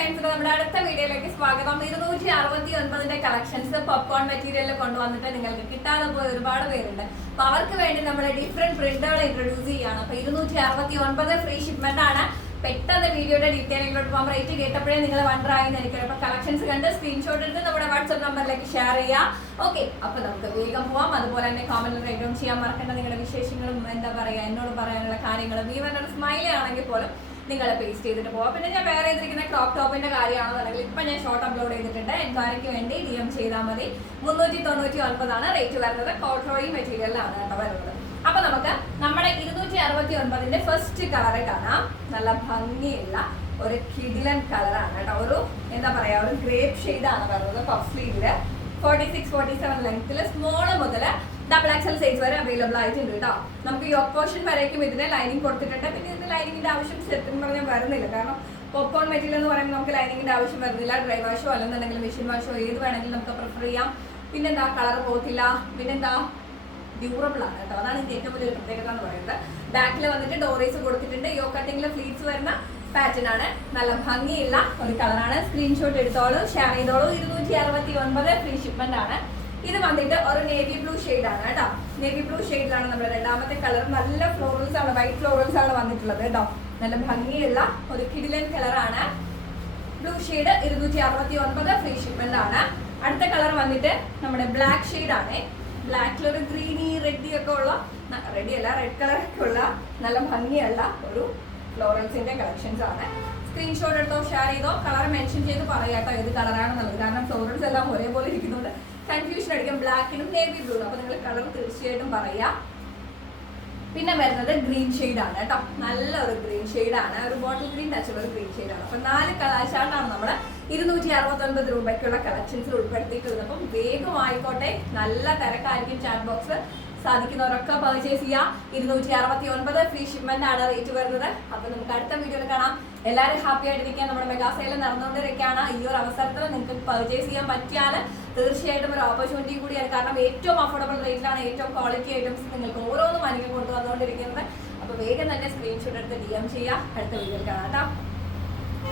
സയൻസിന്റെ നമ്മുടെ അടുത്ത വീഡിയോയിലേക്ക് സ്വാഗതം. 269 കളക്ഷൻസ് പോപ്കോൺ മെറ്റീരിയലിൽ കൊണ്ടുവന്നിട്ട് നിങ്ങൾക്ക് കിട്ടാതെ പോയ ഒരുപാട് പേരുണ്ട്. അപ്പൊ അവർക്ക് വേണ്ടി നമ്മൾ ഡിഫറെന്റ് പ്രിന്റുകൾ ഇൻട്രൊഡ്യൂസ് ചെയ്യാണ്. അപ്പൊ 269 ഫ്രീ ഷിപ്മെന്റ് ആണ്. പെട്ടെന്ന് വീഡിയോയുടെ ഡീറ്റെയിലിംഗിലോട്ട് പോകാം. റേറ്റ് കേട്ടപ്പോഴേ നിങ്ങൾ വണ്ടറായെന്ന് എനിക്കറിയാം. അപ്പൊ കളക്ഷൻസ് കണ്ട് സ്ക്രീൻഷോട്ട് എടുത്ത് നമ്മുടെ വാട്സ്ആപ്പ് നമ്പറിലേക്ക് ഷെയർ ചെയ്യാം. ഓക്കെ, അപ്പൊ നമുക്ക് വേഗം പോവാം. അതുപോലെ തന്നെ കോമന്റിൽ റൈറ്റ് ഡൗൺ ചെയ്യാൻ മറക്കേണ്ട നിങ്ങളുടെ വിശേഷങ്ങളും എന്താ പറയാ എന്നോട് പറയാനുള്ള കാര്യങ്ങളും ഈവൻ ഒരു സ്മൈലി ആണെങ്കിൽ പോലും നിങ്ങളെ പേസ്റ്റ് ചെയ്തിട്ട് പോവാം. പിന്നെ ഞാൻ വേറെ ചെയ്തിരിക്കുന്ന ക്രോപ്പ് ടോപ്പിന്റെ കാര്യമാണെന്നുണ്ടെങ്കിൽ ഇപ്പൊ ഞാൻ ഷോർട്ട് അപ്ലോഡ് ചെയ്തിട്ടുണ്ട്. എൻക്വയറിക്ക് വേണ്ടി DM ചെയ്താൽ മതി. 399 റേറ്റ് വരുന്നത്. കോട്രോയി മെറ്റീരിയലിലാണ് കേട്ടോ വരുന്നത്. അപ്പൊ നമുക്ക് നമ്മുടെ 269 ഫസ്റ്റ് കളറ് കാണാം. നല്ല ഭംഗിയുള്ള ഒരു കിഡിലൻ കളറാണ് കേട്ടോ. ഒരു എന്താ പറയാ ഒരു ഗ്രേപ്പ് ഷെയ്ഡാണ് വരുന്നത്. പഫ് സ്ലീവില് 46-47 ലെങ്ത്തിൽ സ്മോള് മുതൽ ഡബിൾ XL സൈസ് വരെ അവൈലബിൾ ആയിട്ടുണ്ട് കേട്ടോ. നമുക്ക് യോക്ക് പോർഷൻ വരേക്കും ഇതിന് ലൈനിങ് കൊടുത്തിട്ടുണ്ട്. പിന്നെ ഇതിന് ലൈനിങ്ങിന്റെ ആവശ്യം ശരിക്കും പറഞ്ഞാൽ വരുന്നില്ല. കാരണം പോപ്കോൺ മെറ്റീരിയൽ എന്ന് പറയുമ്പോൾ നമുക്ക് ലൈനിങ്ങിന്റെ ആവശ്യം വരുന്നില്ല. ഡ്രൈ വാഷോ അല്ലെന്നുണ്ടെങ്കിൽ മെഷീൻ വാഷോ ഏത് വേണമെങ്കിലും നമുക്ക് പ്രിഫർ ചെയ്യാം. പിന്നെന്താ കളർ പോകത്തില്ല. പിന്നെന്താ ഡ്യൂറബിൾ ആണ് കേട്ടോ. അതാണ് ഇതിന്റെ ഏറ്റവും വലിയ പ്രത്യേകത എന്ന് പറയുന്നത്. ബാക്കിൽ വന്നിട്ട് ഡോറീസ് കൊടുത്തിട്ടുണ്ട്. യോ കട്ടിങ്ങിൽ ഫ്ലീറ്റ്സ് വരുന്ന പാറ്റേൺ ആണ്. നല്ല ഭംഗിയുള്ള ഒരു കളറാണ്. സ്ക്രീൻഷോട്ട് എടുത്തോളൂ, ഷെയർ ചെയ്തോളൂ. 269 ഫ്രീ ഷിപ്മെന്റ് ആണ്. ഇത് വന്നിട്ട് ഒരു നേവി ബ്ലൂ ഷെയ്ഡാണ് കേട്ടോ. നേവി ബ്ലൂ ഷെയ്ഡിലാണ് നമ്മുടെ രണ്ടാമത്തെ കളർ. നല്ല ഫ്ലോറൽസ് ആണ്, വൈറ്റ് ഫ്ലോറൽസ് ആണ് വന്നിട്ടുള്ളത് കേട്ടോ. നല്ല ഭംഗിയുള്ള ഒരു കിഡിലൻ കളറാണ്. ബ്ലൂ ഷെയ്ഡ് 269 ഫ്രീ ഷിപ്മെന്റ് ആണ്. അടുത്ത കളർ വന്നിട്ട് നമ്മുടെ ബ്ലാക്ക് ഷെയ്ഡാണ്. ബ്ലാക്കിൽ ഒരു ഗ്രീനി റെഡി ഒക്കെ ഉള്ള റെഡി അല്ല റെഡ് കളർ ഒക്കെ ഉള്ള നല്ല ഭംഗിയുള്ള ഒരു ഫ്ലോറൽസിന്റെ കളക്ഷൻസ് ആണ്. സ്ക്രീൻഷോട്ട് എടുത്തോ, ഷെയർ ചെയ്തോ, കളർ മെൻഷൻ ചെയ്ത് പറയാട്ടോ ഏത് കളറാണെന്നുള്ളത്. കാരണം ഫ്ലോറൽസ് എല്ലാം ഒരേപോലെ ഇരിക്കുന്നുണ്ട്, കൺഫ്യൂഷൻ അടിക്കും. ബ്ലാക്കിനും നേവി ബ്ലൂനും. അപ്പൊ നിങ്ങൾ കളർ തീർച്ചയായിട്ടും പറയാം. പിന്നെ വരുന്നത് ഗ്രീൻ ഷെയ്ഡാണ് കേട്ടോ. നല്ലൊരു ഗ്രീൻ ഷെയ്ഡാണ്. ഒരു ബോട്ടിൽ ഗ്രീൻ ടച്ചുള്ള ഒരു ഗ്രീൻ ഷെയ്ഡാണ്. അപ്പൊ 4 കളാശാണ് നമ്മൾ 269 രൂപയ്ക്കുള്ള കളക്ഷൻസിൽ ഉൾപ്പെടുത്തിയിട്ടുള്ളത്. അപ്പം വേഗം ആയിക്കോട്ടെ, നല്ല തിരക്കായിരിക്കും. ചാറ്റ് ബോക്സ് സാധിക്കുന്നവരൊക്കെ പർച്ചേസ് ചെയ്യാം. 269 ഫ്രീ ഷിപ്മെന്റ് ആണ് റേറ്റ് വരുന്നത്. അപ്പൊ നമുക്ക് അടുത്ത വീഡിയോയിൽ കാണാം. എല്ലാവരും ഹാപ്പി ആയിട്ടിരിക്കാൻ. നമ്മുടെ മെഗാ സെയിൽ നടന്നുകൊണ്ടിരിക്കുകയാണ്. ഈ ഒരു അവസരത്തിൽ നിങ്ങൾക്ക് പർച്ചേസ് ചെയ്യാൻ പറ്റിയാൽ തീർച്ചയായിട്ടും ഒരു ഓപ്പർച്യൂണിറ്റി കൂടിയാണ്. കാരണം ഏറ്റവും അഫോർഡബിൾ റേറ്റിലാണ് ഏറ്റവും ക്വാളിറ്റി ഐറ്റംസ് നിങ്ങൾക്ക് ഓരോന്നും അനുഭവം കൊണ്ടുവന്നുകൊണ്ടിരിക്കുന്നത്. അപ്പൊ വേഗം തന്നെ സ്ക്രീൻഷോട്ട് എടുത്ത് DM ചെയ്യാം. അടുത്ത വീഡിയോയിൽ കാണാം കേട്ടോ.